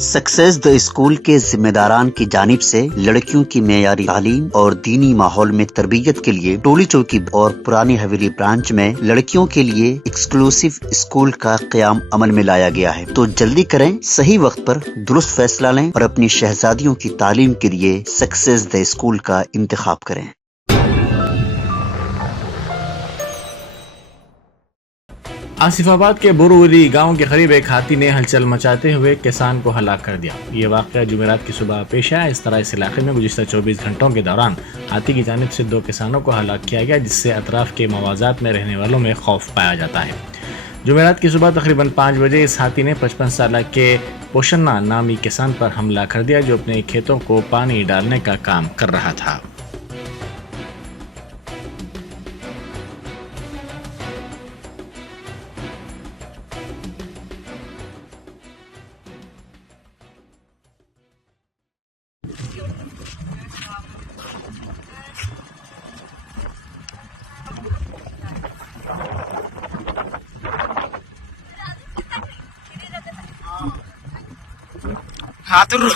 Success the school के जिम्मेदारान की जानिब से लड़कियों की मेयारी तालीम और दीनी माहौल में तरबियत के लिए टोली चौकी और पुरानी हवेली ब्रांच में लड़कियों के लिए एक्सक्लूसिव स्कूल का क़याम अमल में लाया गया है। तो जल्दी करें, सही वक्त पर दुरुस्त फैसला लें और अपनी शहजादियों की तालीम के लिए सक्सेस द स्कूल का इंतखाब करें। आसिफाबाद के बुरुवली गांव के करीब एक हाथी ने हलचल मचाते हुए किसान को हलाक कर दिया। ये वाक़या जुमेरात की सुबह पेश आया। इस तरह इस इलाके में गुज़िश्ता 24 घंटों के दौरान हाथी की जानिब से 2 किसानों को हलाक किया गया, जिससे अतराफ के मवाज़ात में रहने वालों में खौफ पाया जाता है। जुमेरात की सुबह तकरीबन 5 बजे इस हाथी ने 55 साल के पोशन्ना नामी किसान पर हमला कर दिया, जो अपने खेतों को पानी डालने का काम कर रहा था। हाथ रो